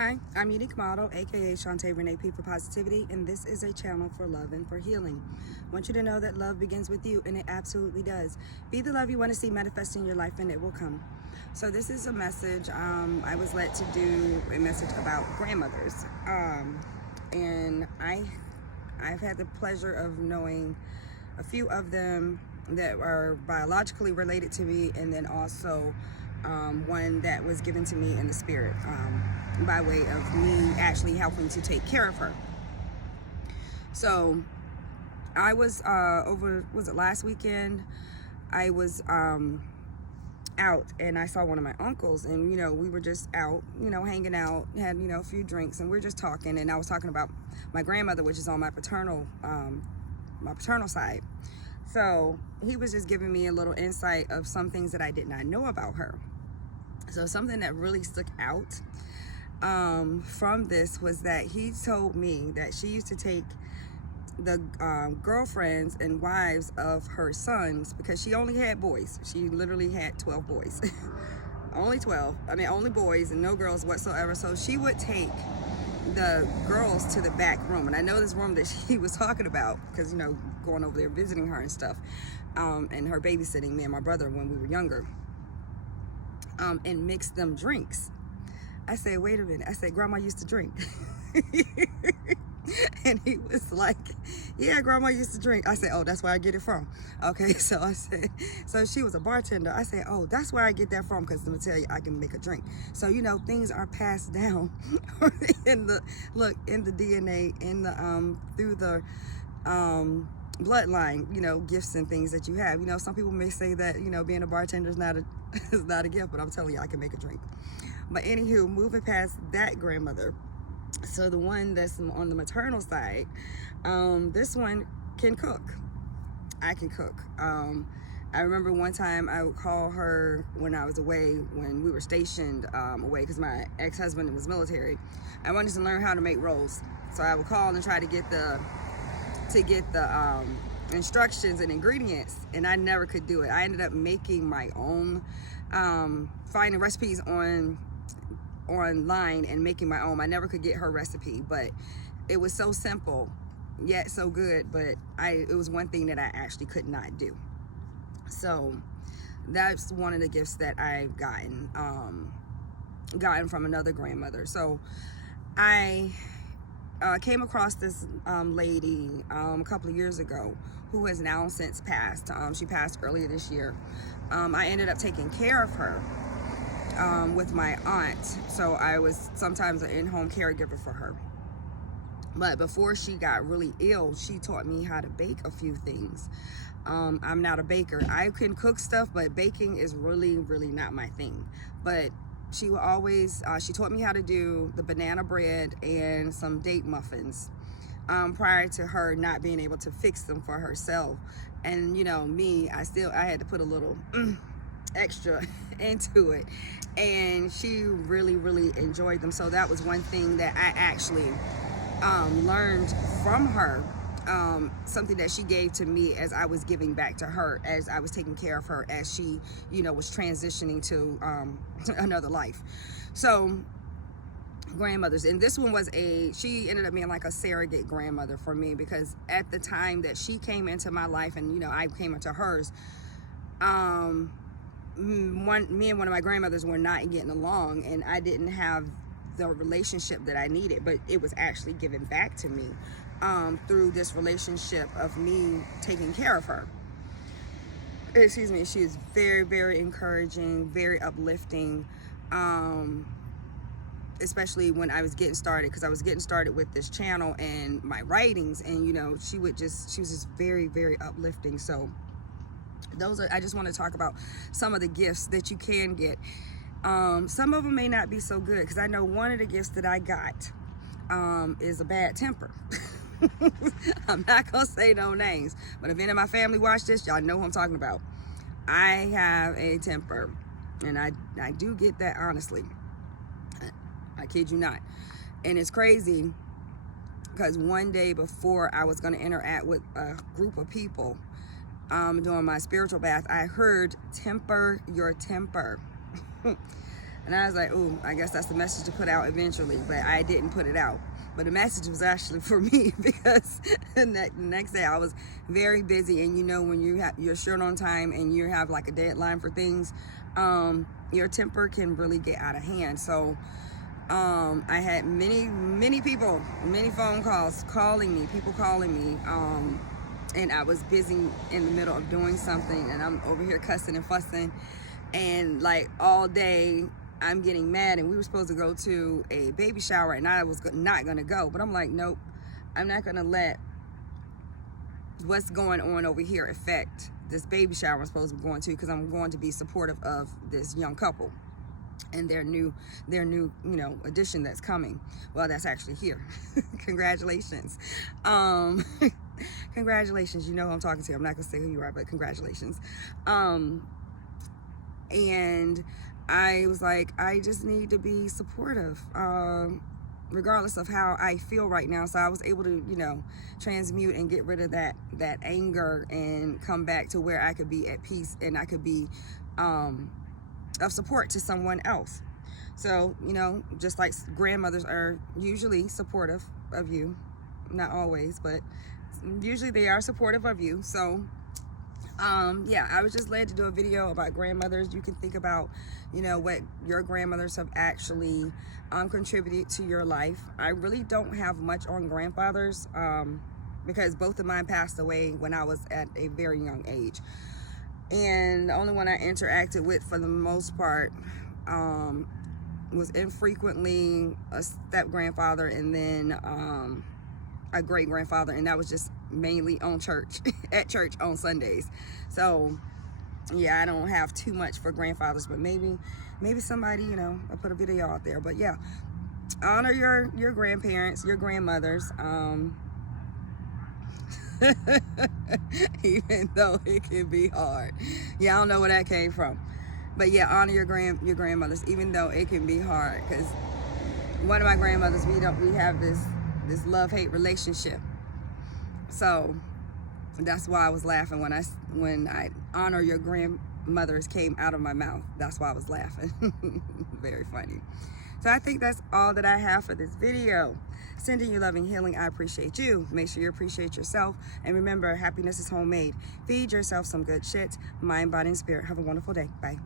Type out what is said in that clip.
Hi, I'm Unique Model, aka Shantae Renee P for Positivity, and this is a channel for love and for healing. I want you to know that love begins with you, and it absolutely does. Be the love you want to see manifest in your life, and it will come. So this is a message. I was led to do a message about grandmothers, and I've had the pleasure of knowing a few of them that are biologically related to me, and then also one that was given to me in the spirit, by way of me actually helping to take care of her. So I was was it last weekend? I was out, and I saw one of my uncles, and we were just out, hanging out, had a few drinks, and we were just talking, and I was talking about my grandmother, which is on my paternal side. So he was just giving me a little insight of some things that I did not know about her. So something that really stuck out from this was that he told me that she used to take the girlfriends and wives of her sons, because she only had boys. She literally had 12 boys. Only 12. I mean, only boys and no girls whatsoever. So she would take the girls to the back room, and I know this room that she was talking about because going over there visiting her and stuff, and her babysitting me and my brother when we were younger, and mix them drinks. I said, wait a minute. I said, Grandma used to drink. And he was like, yeah, Grandma used to drink. I said, oh, that's where I get it from. Okay, so I said, so she was a bartender. I said, oh, that's where I get that from, because let me tell you, I can make a drink. So things are passed down in the DNA, in the through the bloodline, gifts and things that you have. Some people may say that being a bartender is not a gift, but I'm telling you, I can make a drink. But anywho, moving past that grandmother, so the one that's on the maternal side, this one can cook. I can cook. I remember one time I would call her when I was away, when we were stationed away, because my ex-husband was military. I wanted to learn how to make rolls, so I would call and try to get the instructions and ingredients, and I never could do it. I ended up making my own, finding recipes online and making my own. I never could get her recipe, but it was so simple yet so good. But it was one thing that I actually could not do. So that's one of the gifts that I've gotten from another grandmother. So I came across this lady a couple of years ago who has now since passed. She passed earlier this year. I ended up taking care of her with my aunt, so I was sometimes an in-home caregiver for her. But before she got really ill, she taught me how to bake a few things. I'm not a baker. I can cook stuff, but baking is really, really not my thing. But she would always, she taught me how to do the banana bread and some date muffins, prior to her not being able to fix them for herself. And me, I had to put a little extra into it, and she really, really enjoyed them. So that was one thing that I actually learned from her, something that she gave to me as I was giving back to her, as I was taking care of her, as she was transitioning to another life. So grandmothers, and this one was she ended up being like a surrogate grandmother for me, because at the time that she came into my life and I came into hers, me and one of my grandmothers were not getting along, and I didn't have the relationship that I needed, but it was actually given back to me through this relationship of me taking care of her. Excuse me. She is very, very encouraging, very uplifting, especially when I was getting started, because I was getting started with this channel and my writings, and she was just very, very uplifting. So I just want to talk about some of the gifts that you can get. Some of them may not be so good, because I know one of the gifts that I got is a bad temper. I'm not gonna say no names, but if any of my family watch this, y'all know who I'm talking about. I have a temper, and I do get that, honestly. I kid you not. And it's crazy, because one day before I was going to interact with a group of people during my spiritual bath, I heard, temper your temper. And I was like, ooh, I guess that's the message to put out eventually, but I didn't put it out. But the message was actually for me because the next day I was very busy. And you know, when you're short on time and you have like a deadline for things, your temper can really get out of hand. So I had many people, many phone calls calling me, people calling me, and I was busy in the middle of doing something, and I'm over here cussing and fussing, and like all day I'm getting mad. And we were supposed to go to a baby shower, and I was not gonna go, but I'm like, nope, I'm not gonna let what's going on over here affect this baby shower I'm supposed to be going to, because I'm going to be supportive of this young couple and their new you know, addition that's coming. Well, that's actually here. Congratulations. Congratulations. You know who I'm talking to. I'm not gonna say who you are, but congratulations. And I was like, I just need to be supportive, regardless of how I feel right now. So I was able to, you know, transmute and get rid of that anger and come back to where I could be at peace, and I could be of support to someone else. So, you know, just like grandmothers are usually supportive of you, not always, but usually they are supportive of you. So yeah, I was just led to do a video about grandmothers. You can think about, you know, what your grandmothers have actually contributed to your life. I really don't have much on grandfathers because both of mine passed away when I was at a very young age. And the only one I interacted with for the most part was infrequently a step-grandfather, and then a great-grandfather, and that was just mainly on church, at church on Sundays. So yeah, I don't have too much for grandfathers, but maybe somebody, you know, I'll put a video out there. But yeah, honor your grandparents, your grandmothers, even though it can be hard. Yeah, I don't know where that came from, but yeah, honor your grandmothers, even though it can be hard. Because one of my grandmothers, we have this love-hate relationship. So that's why I was laughing when I honor your grandmothers came out of my mouth. That's why I was laughing. Very funny. So I think that's all that I have for this video. Sending you loving healing. I appreciate you. Make sure you appreciate yourself. And remember, happiness is homemade. Feed yourself some good shit. Mind, body, and spirit. Have a wonderful day. Bye.